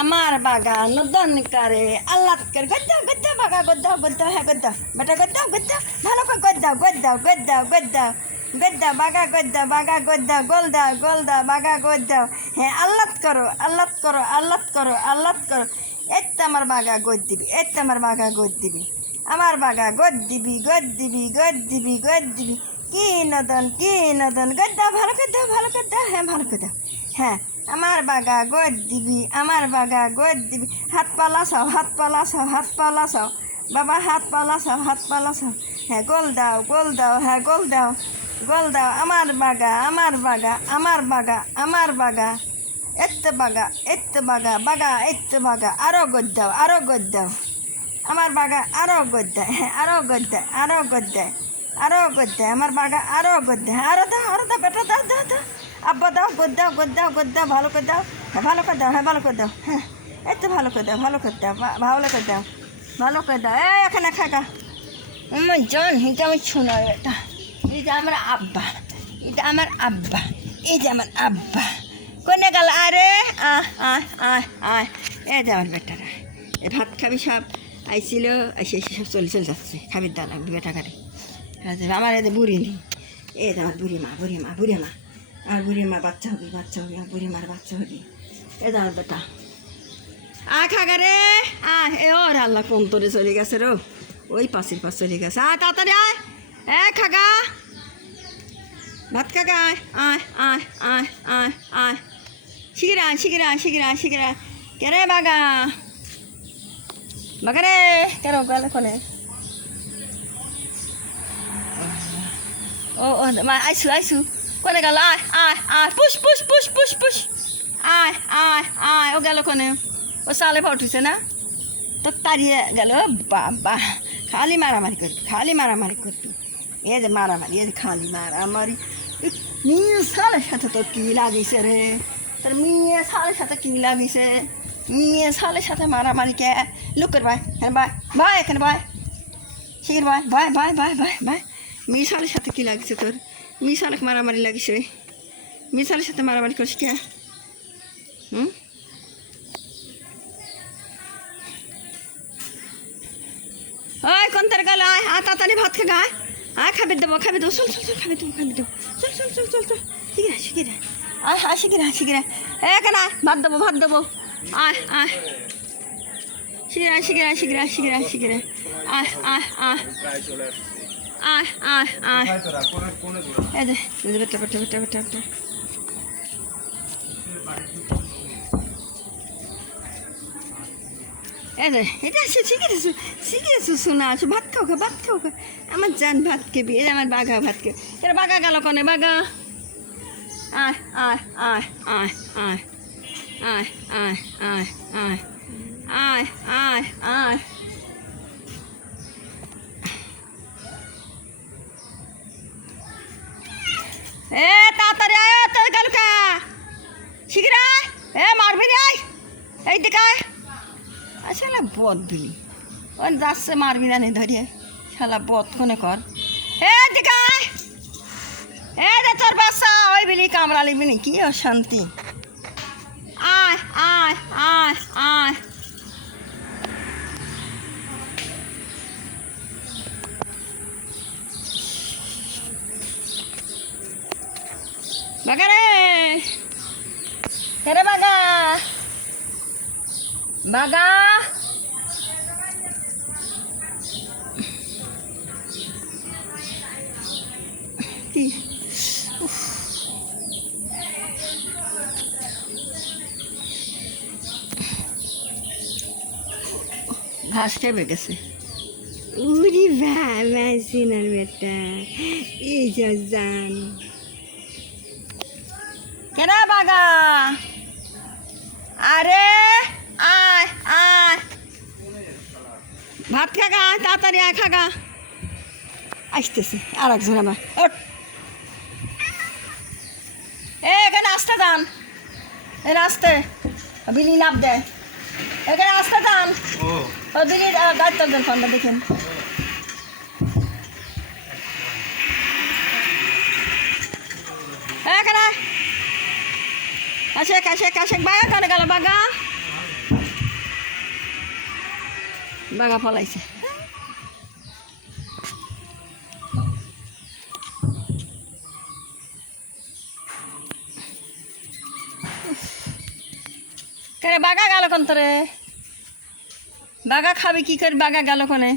আমার বাগা নদন করে। আল্লাহ করে গদ্দাও গদ্দাও, বাগা, গদ্দাও গদ্দাও হ্যাঁ গদ্দাও। বেটা, গদ্দাও গদ্দাও। ভালো করে গদ্দাও গদ্দাও গদ্দাও গদ্দাও। গদ্দাও, বাগা গদ্দাও বাগা, গদ্দাও গোল দাও গোল দাও বাগা, গদ্দাও। হ্যাঁ আল্লাহ করো আল্লাহ করো আল্লাহ করো আল্লাহ করো। এতে আমার বাগা গদ দিবি এতে আমার বাগা গদ দিবি। আমার বাগা গদ দিবি গদ দিবি গদ দিবি গদ দিবি। কি নদন কি নদন গদ্দাও, ভালো করে দাও, ভালো করে দাও। হ্যাঁ ভালো করে দাও। হ্যাঁ আমার বাগা গদ দিবি, আমার বাগা গদ দিবি। হাত পালা চাও হাত পালা চাও হাত পালা চাও বাবা, হাত পালা চাও হাত পালা চাও হ্যাঁ গোল দাও গোল দাও হ্যাঁ গোল দাও গোল দাও। আমার বাগা আমার বাগা আমার বাগা আমার বাগা। এত্তে বাগা এত্তে বাগা বাগা, এত্তে বাগা। আরও গদ দাও আরও গদ দাও। আমার বাগা আরও গদ দেয় হ্যাঁ আরও গদ দেয় আরও গদ দেয় আরও গদ দেয়। আমার বাগা আরও গদ দেয়। আরও দাও আরও দাও, বেটা, দাও দাও দাও। আব্বা দাও, গদ দাও গদ দাও গদ দাও, ভালো করে দাও। হ্যাঁ ভালো করে দাও হ্যাঁ ভালো করে দাও। হ্যাঁ এত ভালো করে দাও, ভালো করে দাও ভালো করে দাও, ভালো করে দাও। এই, এখানে খাকা আমার জন এটা আমি শোনো এটা। এটা আমার আব্বা, এটা আমার আব্বা, এই যে আমার আব্বা। কোনে গেল, আরে, আহ আহ আহ আহ। এই যে আমার বেটারা। এ ভাত খাবি সব, আইছিল এসে সব চলে চলে যাচ্ছে। খাবি দা লাগবে বেটা কারে। আমার এদের বুড়ি নেই। এই যে আমার বুড়ি মা বুড়ি মা বুড়ি মা আর বুড়ি মা বাচ্চা হবি বাচ্চা হবি, আর বুড়ি মার বাচ্চা হবি। এ আমার বেটা। আ খাগা রে আ, এ ওর আল্লাহ কোন তোরে চলে গেছে রো। ওই পাশের পাশ চলে গেছে। আয়, তাড়াতাড়ি আয়। এ খাগা। ভাত খাগা, আয় আয় আয় আয় আয় আয়। শিগিরা আয় শিগিরা আয় শিগিরা আয়, শিগিরা কে রে বাগা? বাগা রে কেন গেল কোনে ও ও আইসু আইসু। কোনে গেল আয় আয় আয় push push push push push আয় আয় আয় ও গেল কোনে ও সালে উঠিছে না তো তাড়িয়ে গেল বাবা খালি মারামারি করবি খালি মারামারি করবি এ যে মারামারি এ যে খালি মারামারি মেয়ে সালের সাথে তো কি লাগিছে রে তোর মেয়ে সালের সাথে কি লাগিছে মেয়ে সালের সাথে মারামারি কে লুকের ভাই হ্যাঁ ভাই ভাই এখানে ভাই শিখির ভাই ভাই ভাই ভাই ভাই ভাই মেয়ে সালের সাথে কি লাগিছে তোর মেয়ে সালেক মারামারি লাগিছে মেয়ে সালের সাথে মারামারি করিস কে হুম ওই কোন তার গেল আয় আয় তাড়াতাড়ি ভাত খে গায় আয় খাবে দেবো খাবে দেবো চল চল চল খাবে দেবো খাবে দেবো চল চল চল চল চল শিখিরে শিখিরে আয় আয় এখানে আয় ভাত দেবো ভাত দেবো আয় আয় শিখিরে আয় শিখিরে আয় শিখিরে আয় শিখিরে আয় শিখিরে আয় আয় আয় আয় আয় আয় বেটা বেটা বেটা এই যে এটা আছে শিখে গেছো শিখে গেছো শোনা আছো ভাত খাও খা ভাত খাও খা আমার জান ভাত খেবি যে আমার বাঘা ভাত খেবি এটা বাঘা গেল কনে বাঘা আয় আয় আয় আয় আয় আয় আয় আয় আয় আয় আয় আয় দিকে আয়। বদ বিলি ওই যাচ্ছে মারবি না নি ধরিয়ে। শালা বদ কোনে কর। এ দিকে আয়। এ রে তোর বাচ্চা, ওই বিলি কামড়া লিবি নি কি অশান্তি। আয় আয় আয় আয়। বাগা রে বাগা। বাগা। ঘাস খেয়ে গেছে। উরি বাবা সিনার বেটা। এই যা জান। কেনা বাগা? আরে আয় আয়। ভাত খাগা আয় তাড়াতাড়ি আয় খাগা আসতেছে আর একজন আমার। ওঠ এ এখানে আসতে যান এই আসতে বিলি নাপ দেয়। এখানে আসতে যান ও। বিলি গাড়ি চলতেন ফোনটা দেখেন। এখানে আসে কাশে কাশে বাগা কানে গেল বাগা। বাঘা ফলাইছে। বাগা গেল কোন তোরে? বাগা খাবে কি করে? বাগা গেল কোনে?